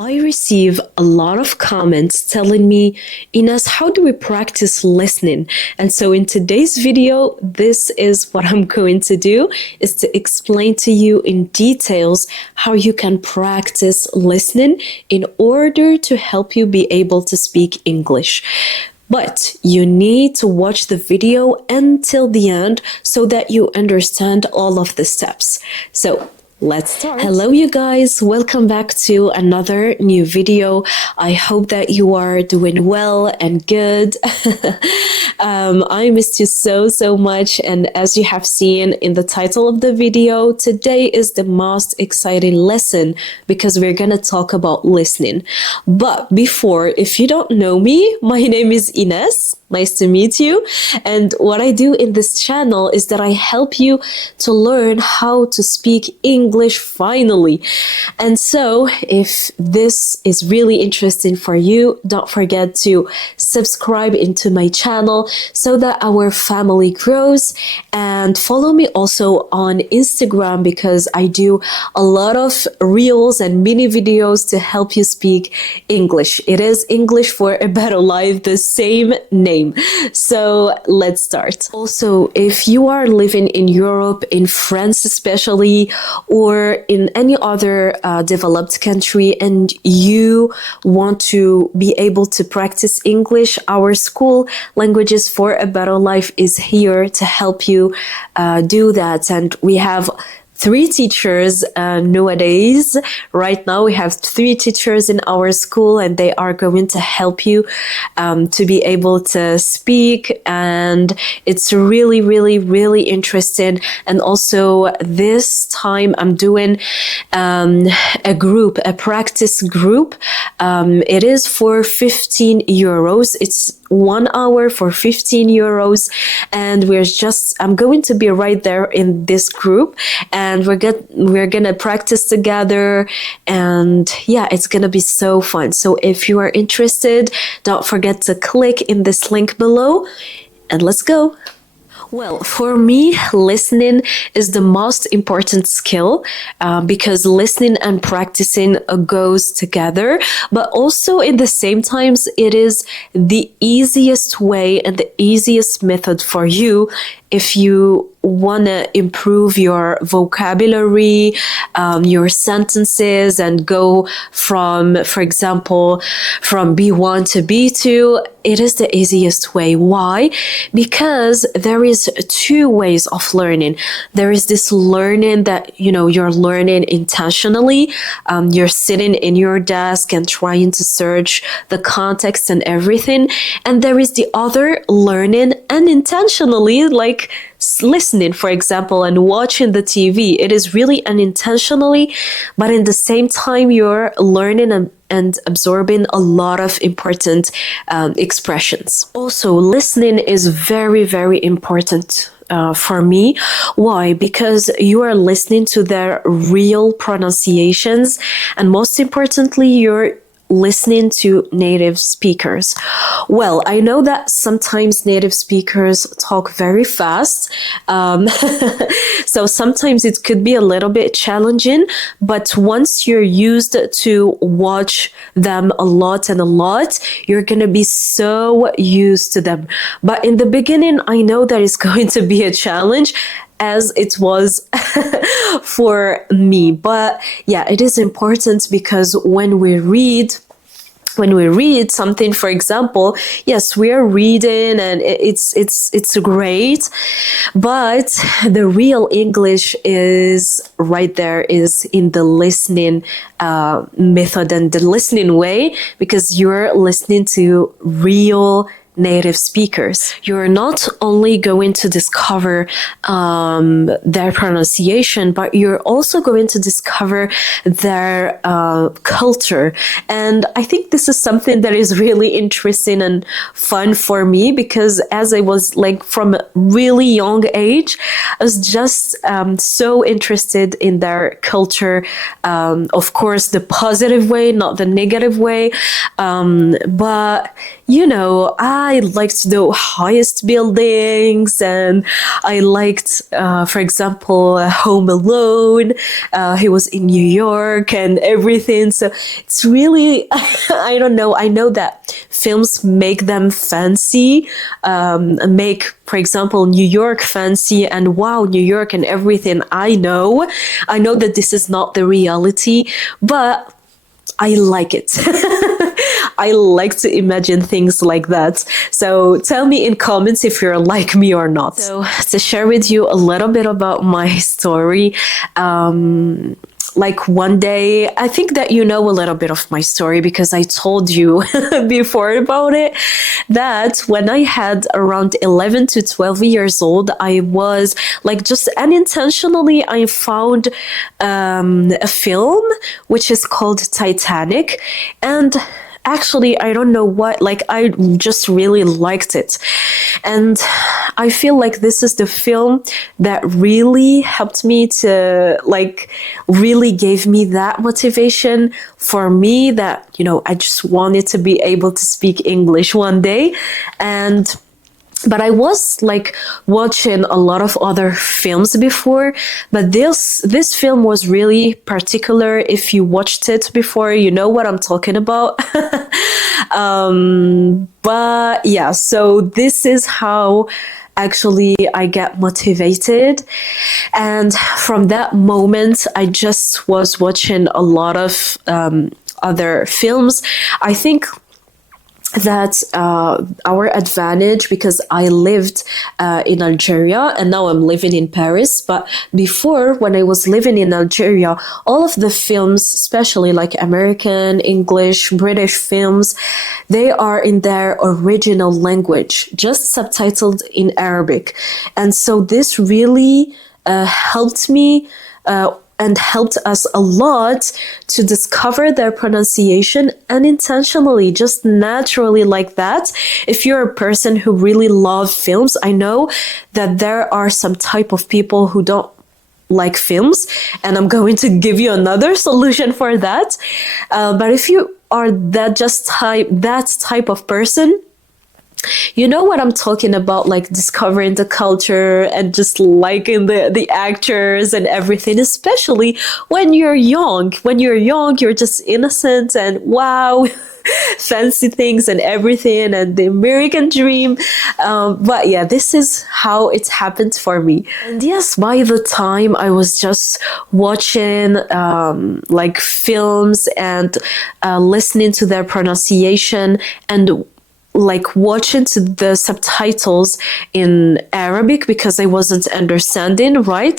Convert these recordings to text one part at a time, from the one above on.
I receive a lot of comments telling me, Ines, how do we practice listening? And so in today's video, this is what I'm going to do, is to explain to you in details how you can practice listening in order to help you be able to speak English. But you need to watch the video until the end so that you understand all of the steps. So let's start. Hello, you guys. Welcome back to another new video. I hope that you are doing well and good. I missed you so much. And as you have seen in the title of the video, today is the most exciting lesson because we're going to talk about listening. But before, if you don't know me, my name is Ines. Nice to meet you. And what I do in this channel is that I help you to learn how to speak English finally. And so if this is really interesting for you, don't forget to subscribe into my channel so that our family grows, and follow me also on Instagram because I do a lot of reels and mini videos to help you speak English. It is English for a Better Life, the same name. So let's start. Also, if you are living in Europe, in France especially, or in any other developed country and you want to be able to practice English, our school Languages for a Better Life is here to help you do that. And we have 3 teachers nowadays. Right now we have 3 teachers in our school, and they are going to help you to be able to speak. And it's really interesting. And also this time I'm doing a practice group. It is for 15 euros. It's 1 hour for 15 euros. And I'm going to be right there in this group, and we're gonna practice together, and yeah, it's gonna be so fun. So if you are interested, don't forget to click in this link below, and let's go. Well, for me, listening is the most important skill because listening and practicing goes together, but also in the same times, it is the easiest way and the easiest method for you if you want to improve your vocabulary, your sentences, and go from, for example, from B1 to B2. It is the easiest way. Why? Because there is 2 ways of learning. There is this learning that, you're learning intentionally. You're sitting in your desk and trying to search the context and everything. And there is the other learning unintentionally, like listening, for example, and watching the TV. It is really unintentionally, but in the same time, you're learning and absorbing a lot of important expressions. Also, listening is very important for me. Why? Because you are listening to their real pronunciations, and most importantly, you're listening to native speakers. Well, I know that sometimes native speakers talk very fast, so sometimes it could be a little bit challenging, but once you're used to watch them a lot, you're gonna be so used to them. But in the beginning, I know that it's going to be a challenge, as it was for me. But yeah, it is important because when we read something, for example, yes, we are reading and it's great, but the real English is right there, is in the listening method and the listening way, because you're listening to real native speakers. You're not only going to discover their pronunciation, but you're also going to discover their culture. And I think this is something that is really interesting and fun for me, because as I was from a really young age, I was just so interested in their culture. Of course, the positive way, not the negative way. But I liked the highest buildings, and I liked, for example, Home Alone. He was in New York and everything. So it's really, I don't know. I know that films make them fancy, make, for example, New York fancy, and wow, New York and everything. I know that this is not the reality, but I like it. I like to imagine things like that. So tell me in comments if you're like me or not. So to share with you a little bit about my story, like one day, I think that you know a little bit of my story because I told you before about it, that when I had around 11 to 12 years old, I was like just unintentionally, I found a film which is called Titanic. And actually, I don't know what, like, I just really liked it. And I feel like this is the film that really helped me to, like, really gave me that motivation for me that, you know, I just wanted to be able to speak English one day. But I was like watching a lot of other films before, but this film was really particular. If you watched it before, you know what I'm talking about. But yeah, so this is how actually I get motivated. And from that moment, I just was watching a lot of other films. I think that our advantage, because I lived in Algeria and now I'm living in Paris, but before, when I was living in Algeria, all of the films, especially like American, English, British films, they are in their original language, just subtitled in Arabic. And so this really helped me and helped us a lot to discover their pronunciation unintentionally, just naturally like that. If you're a person who really loves films, I know that there are some type of people who don't like films, and I'm going to give you another solution for that. But if you are that type of person, you know what I'm talking about, like discovering the culture and just liking the actors and everything, especially when you're young. When you're young, you're just innocent and wow, fancy things and everything and the American dream. But yeah, this is how it happened for me. And yes, by the time I was just watching like films and listening to their pronunciation and like watching to the subtitles in Arabic because I wasn't understanding, right?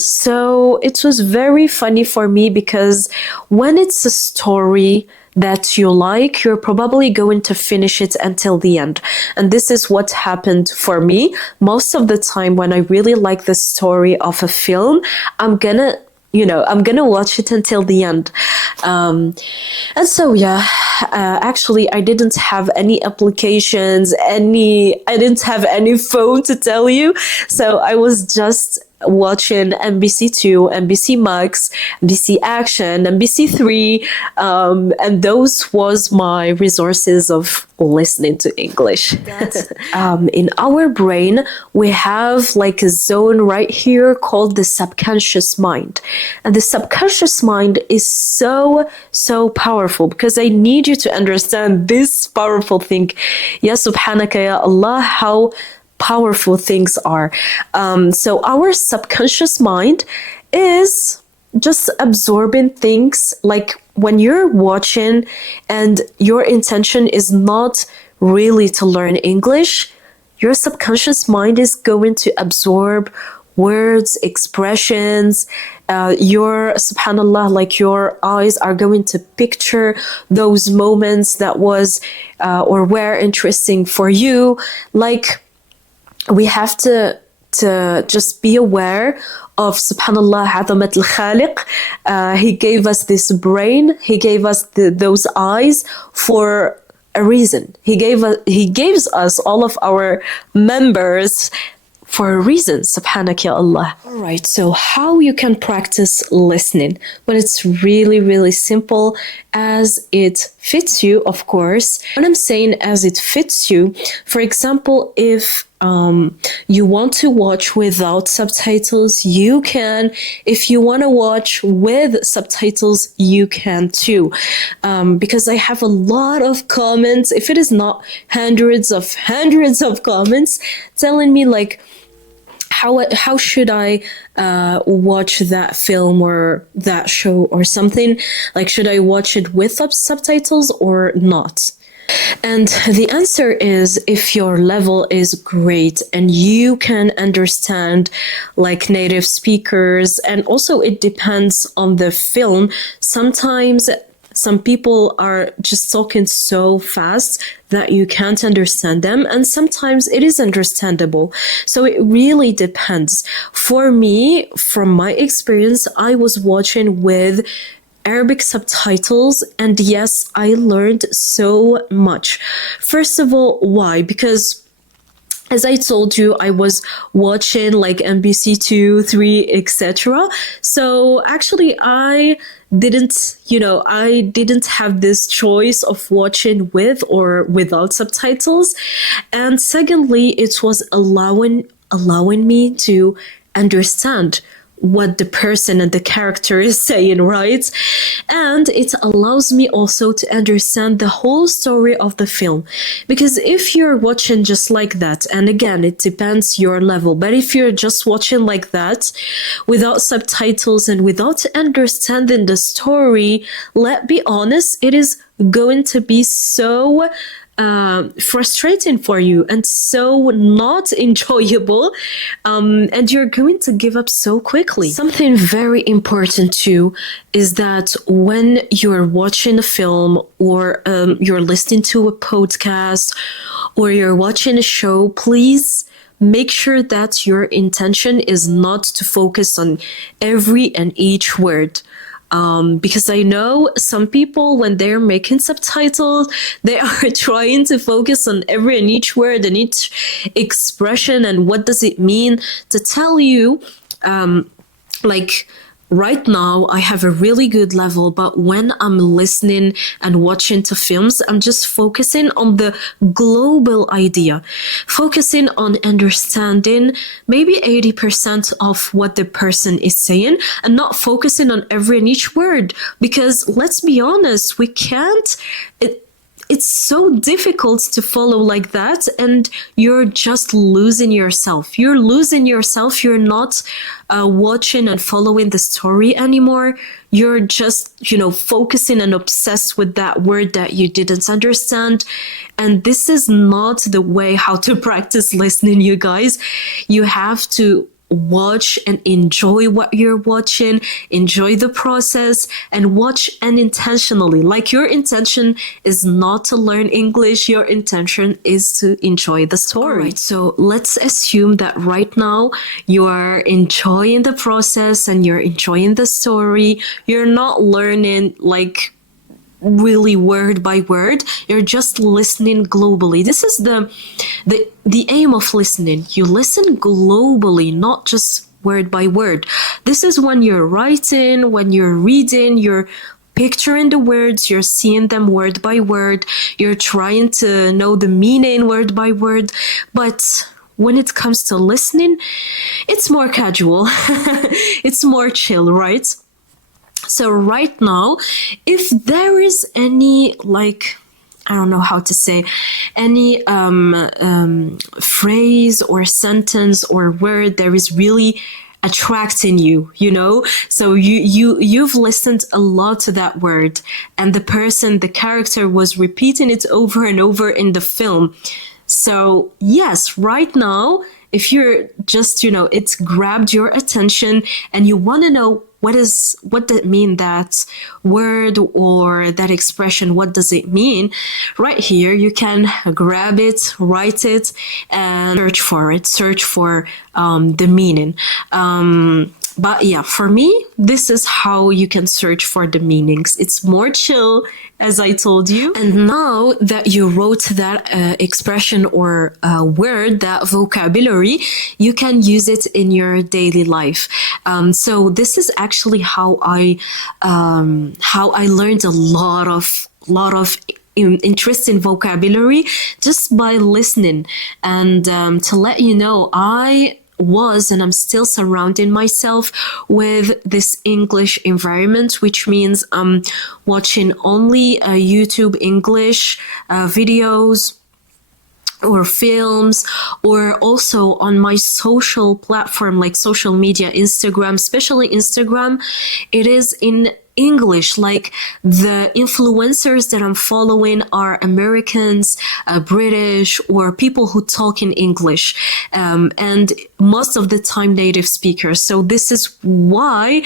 So it was very funny for me because when it's a story that you like, you're probably going to finish it until the end. And this is what happened for me. Most of the time when I really like the story of a film, I'm gonna watch it until the end. And so, yeah, actually, I didn't have any applications, I didn't have any phone to tell you. So I was just watching NBC2, NBC Max, NBC Action, NBC3, and those was my resources of listening to English. In our brain, we have like a zone right here called the subconscious mind. And the subconscious mind is so powerful, because I need you to understand this powerful thing. Ya subhanaka ya Allah, how powerful things are. So our subconscious mind is just absorbing things. Like when you're watching and your intention is not really to learn English, your subconscious mind is going to absorb words, expressions, subhanallah, like your eyes are going to picture those moments that was or were interesting for you. Like, we have to just be aware of subhanallah عظمة الخالق. He gave us this brain, he gave us those eyes for a reason. He gives us all of our members for a reason. Subhanak ya Allah. Alright, so how you can practice listening? Well, it's really, really simple as it fits you, of course. When I'm saying as it fits you, for example, if you want to watch without subtitles, you can. If you want to watch with subtitles, you can too. Because I have a lot of comments, if it is not hundreds of comments, telling me like, how should I watch that film or that show or something? Like, should I watch it with subtitles or not? And the answer is, if your level is great and you can understand like native speakers, and also it depends on the film. Sometimes some people are just talking so fast that you can't understand them, and sometimes it is understandable. So it really depends. For me, from my experience, I was watching with Arabic subtitles, and yes, I learned so much. First of all, why? Because as I told you, I was watching like MBC 2, 3, etc. So actually I didn't have this choice of watching with or without subtitles. And secondly, it was allowing me to understand what the person and the character is saying, right? And it allows me also to understand the whole story of the film. Because if you're watching just like that, and again, it depends your level, but if you're just watching like that, without subtitles and without understanding the story, let's be honest, it is going to be so frustrating for you and so not enjoyable, and you're going to give up so quickly. Something very important too is that when you're watching a film or you're listening to a podcast or you're watching a show, please make sure that your intention is not to focus on every and each word. Because I know some people, when they're making subtitles, they are trying to focus on every and each word and each expression and what does it mean. To tell you, like, right now, I have a really good level, but when I'm listening and watching to films, I'm just focusing on the global idea, focusing on understanding maybe 80% of what the person is saying and not focusing on every and each word. Because let's be honest, we can't. It's so difficult to follow like that, and you're just losing yourself. You're losing yourself. You're not watching and following the story anymore. You're just, focusing and obsessed with that word that you didn't understand. And this is not the way how to practice listening, you guys. You have to watch and enjoy what you're watching, enjoy the process, and watch unintentionally. Like, your intention is not to learn English, your intention is to enjoy the story. Right, so let's assume that right now you are enjoying the process and you're enjoying the story. You're not learning like really word by word, you're just listening globally. This is the aim of listening. You listen globally, not just word by word. This is when you're writing, when you're reading, you're picturing the words, you're seeing them word by word, you're trying to know the meaning word by word. But when it comes to listening, it's more casual. It's more chill, right? So right now, if there is any, like, I don't know how to say, any phrase or sentence or word that is really attracting you, so you've listened a lot to that word, and the character was repeating it over and over in the film. So yes, right now, if you're just, it's grabbed your attention and you want to know what does it mean, that word or that expression, what does it mean? Right here, you can grab it, write it, and search for the meaning. But yeah, for me, this is how you can search for the meanings. It's more chill, as I told you. And now that you wrote that expression or word, that vocabulary, you can use it in your daily life. So this is actually how I learned a lot of interesting vocabulary just by listening. And to let you know, I was and I'm still surrounding myself with this English environment, which means I'm watching only YouTube English videos or films, or also on my social platform like social media, Instagram, especially Instagram, it is in English. Like the influencers that I'm following are Americans, British, or people who talk in English, and most of the time native speakers. So this is why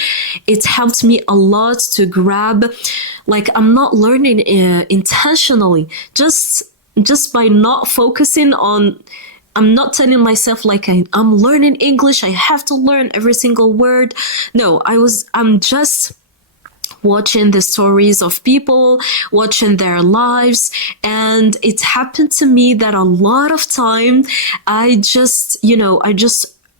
it helped me a lot to grab, like I'm not learning intentionally, just by not focusing on, I'm not telling myself like I'm learning English, I have to learn every single word. No, I'm just watching the stories of people, watching their lives. And it happened to me that a lot of time I just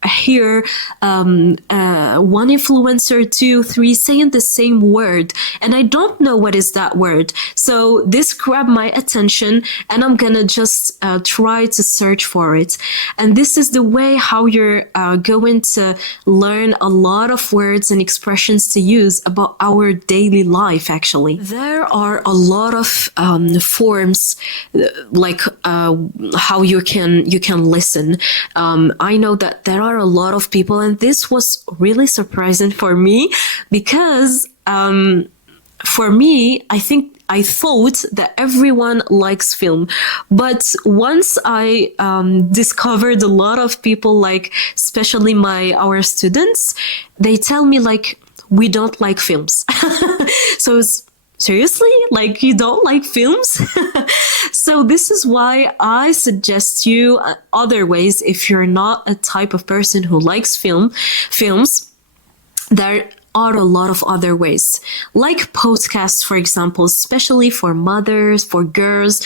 hear one influencer, 2, 3 saying the same word, and I don't know what is that word. So this grabbed my attention, and I'm gonna just try to search for it. And this is the way how you're going to learn a lot of words and expressions to use about our daily life. Actually, there are a lot of forms, like how you can listen. I know that there are a lot of people, and this was really surprising for me, because for me, I thought that everyone likes film, but once I discovered a lot of people, like especially our students, they tell me like, we don't like films. So seriously, like you don't like films? So this is why I suggest you other ways. If you're not a type of person who likes films, there are a lot of other ways, like podcasts, for example, especially for mothers, for girls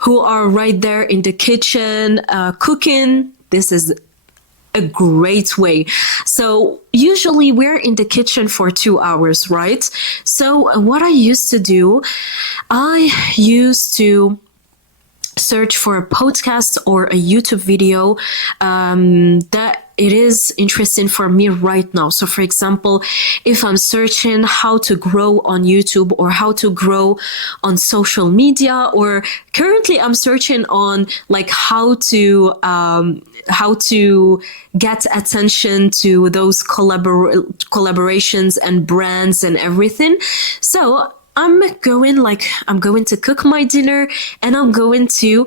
who are right there in the kitchen cooking. This is a great way. So usually we're in the kitchen for 2 hours, right? So what I used to do, I used to search for a podcast or a YouTube video that it is interesting for me right now. So for example, if I'm searching how to grow on YouTube or how to grow on social media, or currently I'm searching on like how to get attention to those collaborations and brands and everything. So I'm going to cook my dinner, and I'm going to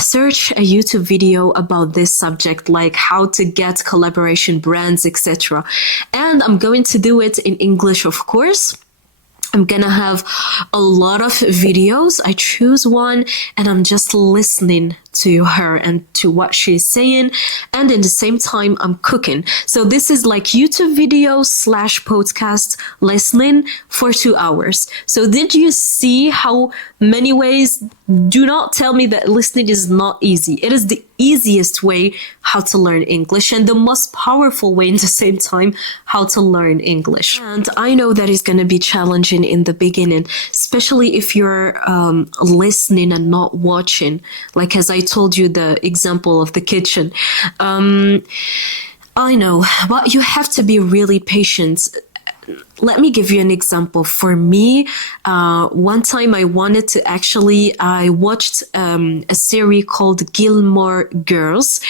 search a YouTube video about this subject, like how to get collaboration brands, etc. And I'm going to do it in English, of course. I'm gonna have a lot of videos. I choose one, and I'm just listening to her and to what she's saying, and in the same time I'm cooking. So this is like YouTube videos / podcast listening for 2 hours. So did you see how many ways? Do not tell me that listening is not easy. It is the easiest way how to learn English, and the most powerful way in the same time how to learn English. And I know that is going to be challenging in the beginning, especially if you're listening and not watching. Like as I told you, the example of the kitchen. I know, but you have to be really patient. Let me give you an example. For me, one time I watched a series called Gilmore Girls.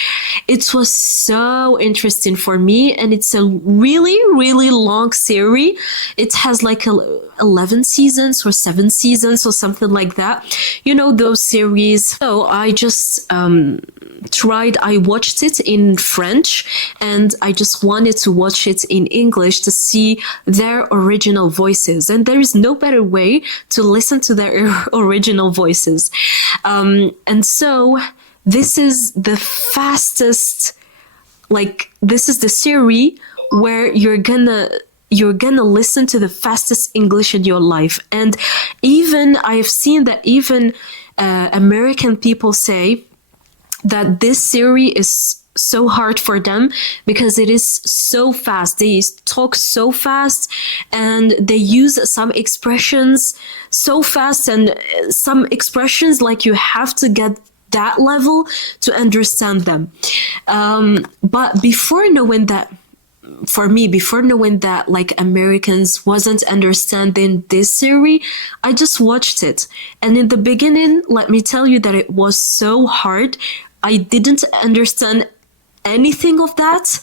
It was so interesting for me, and it's a really, really long series. It has like 11 seasons or 7 seasons or something like that. You know, those series. So I just I watched it in French, and I just wanted to watch it in English to see their original voices. And there is no better way to listen to their original voices. And so this is the fastest, this is the series where you're gonna listen to the fastest English in your life. And even I've seen that even American people say that this series is so hard for them because it is so fast. They talk so fast and they use some expressions so fast, and some expressions like you have to get that level to understand them. But before knowing that, for me, before knowing that like Americans wasn't understanding this series, I just watched it. And in the beginning, let me tell you that it was so hard. I didn't understand anything of that.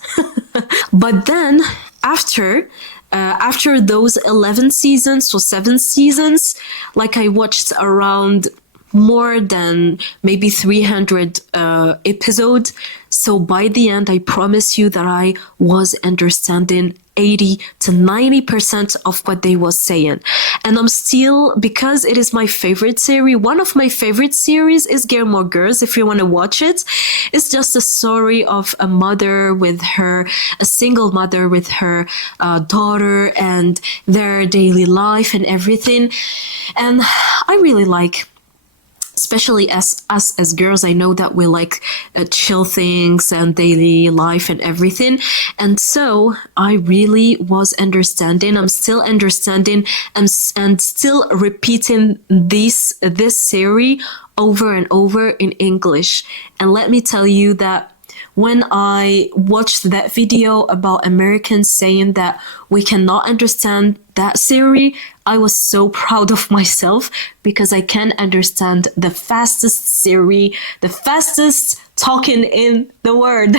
But then after those 11 seasons or 7 seasons, like I watched around more than maybe 300 episodes. So by the end, I promise you that I was understanding 80 to 90% of what they was saying. And I'm still, because it is my favorite series, one of my favorite series is Gilmore Girls, if you want to watch it. It's just a story of a single mother with her daughter and their daily life and everything. And I really like, especially as us as girls, I know that we like chill things and daily life and everything. And so I really was understanding. I'm still understanding and still repeating this series over and over in English. And let me tell you that when I watched that video about Americans saying that we cannot understand that series, I was so proud of myself because I can understand the fastest series, the fastest talking in the world.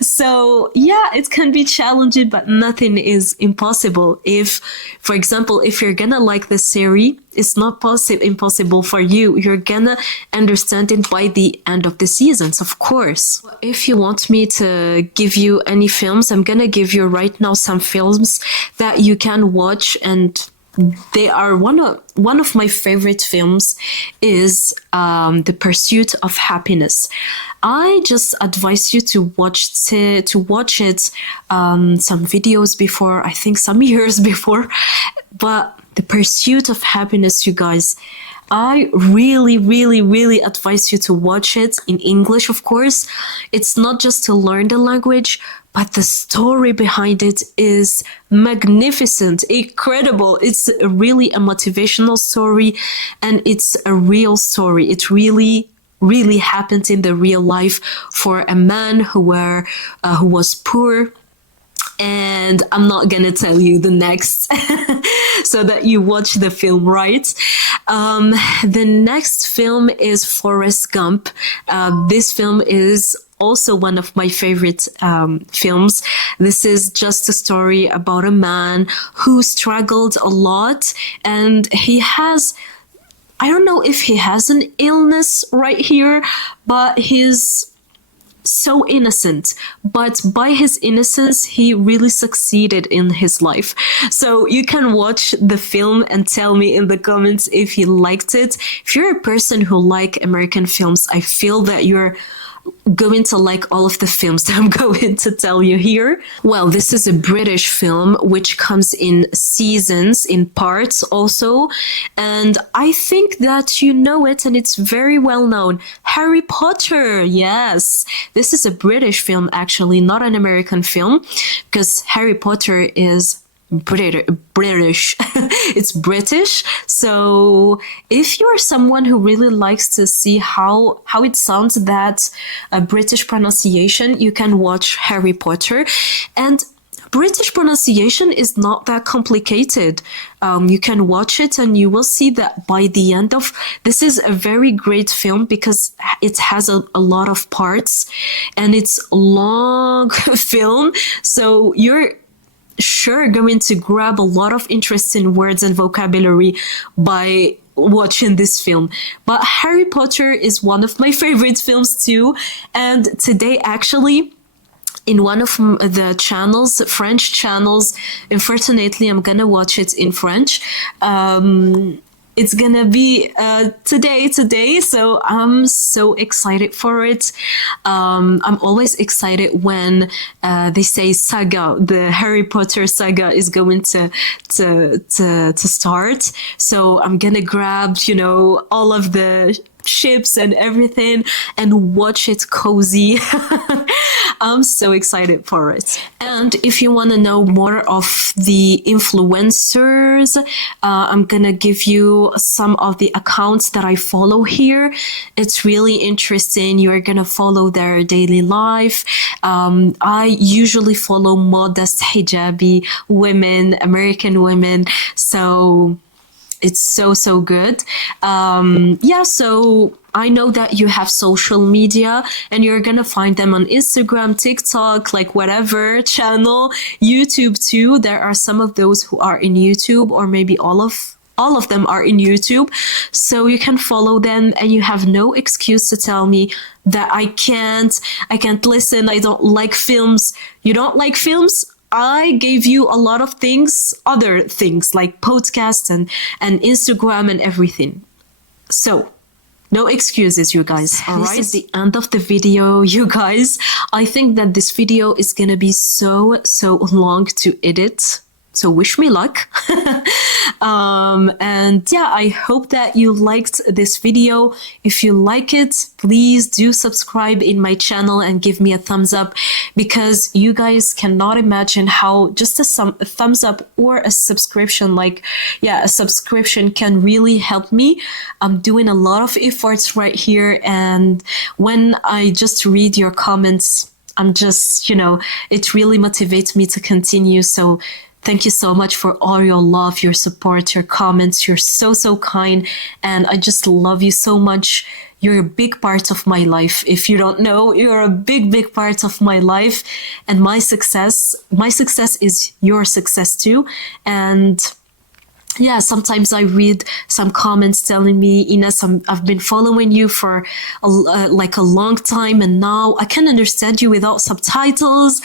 So yeah, it can be challenging, but nothing is impossible. If, for example, if you're gonna like the series, it's not impossible for you. You're gonna understand it by the end of the seasons, of course. If you want me to give you any films, I'm gonna give you right now some films that you can watch, and they are one of my favorite films is The Pursuit of Happiness. I just advise you to watch it some videos before, I think some years before. But The Pursuit of Happiness, you guys, I really, really, really advise you to watch it in English, of course. It's not just to learn the language, but the story behind it is magnificent, incredible. It's really a motivational story, and it's a real story. It really, really happened in the real life for a man who was poor. And I'm not gonna tell you the next so that you watch the film, right? The next film is Forrest Gump. This film is also one of my favorite films. This is just a story about a man who struggled a lot, and I don't know if he has an illness right here, but he's so innocent, but by his innocence he really succeeded in his life. So you can watch the film and tell me in the comments if you liked it. If you're a person who like American films, I feel that you're going to like all of the films that I'm going to tell you here. Well, this is a British film which comes in seasons, in parts also, and I think that you know it, and it's very well known. Harry Potter, yes. This is a British film actually, not an American film, because Harry Potter is British. It's British. So if you're someone who really likes to see how it sounds, that British pronunciation, you can watch Harry Potter. And British pronunciation is not that complicated. You can watch it and you will see that by the end of this is a very great film because it has a lot of parts and it's a long film. So you're sure going to grab a lot of interesting words and vocabulary by watching this film. But Harry Potter is one of my favorite films too. And today actually, in one of the channels, French channels, unfortunately I'm gonna watch it in French, it's gonna be today, so I'm so excited for it. I'm always excited when they say saga, the Harry Potter saga is going to start. So I'm gonna grab, all of the ships and everything and watch it cozy. I'm so excited for it. And if you want to know more of the influencers, I'm gonna give you some of the accounts that I follow here. It's really interesting. You're gonna follow their daily life. I usually follow modest hijabi women, American women. So it's so good. So I know that you have social media and you're gonna find them on Instagram, TikTok, like whatever channel, YouTube too. There are some of those who are in YouTube, or maybe all of them are in YouTube. So you can follow them and you have no excuse to tell me that I can't listen, I don't like films. You don't like films? I gave you a lot of things, other things like podcasts and Instagram and everything. So no excuses, you guys. All right. This is the end of the video, you guys. I think that this video is gonna be so long to edit. So wish me luck. And yeah, I hope that you liked this video. If you like it, please do subscribe in my channel and give me a thumbs up, because you guys cannot imagine how just a thumbs up or a subscription, a subscription can really help me. I'm doing a lot of efforts right here, and when I just read your comments, I'm just, it really motivates me to continue. So thank you so much for all your love, your support, your comments. You're so kind. And I just love you so much. You're a big part of my life. If you don't know, you're a big part of my life. And my success is your success too. And yeah, sometimes I read some comments telling me, Ines, I've been following you for a long time, and now I can understand you without subtitles.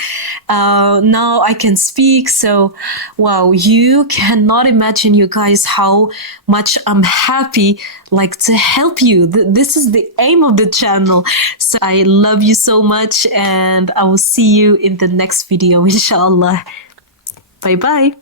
Now I can speak. So, wow, you cannot imagine, you guys, how much I'm happy to help you. This is the aim of the channel. So I love you so much, and I will see you in the next video, inshallah. Bye bye.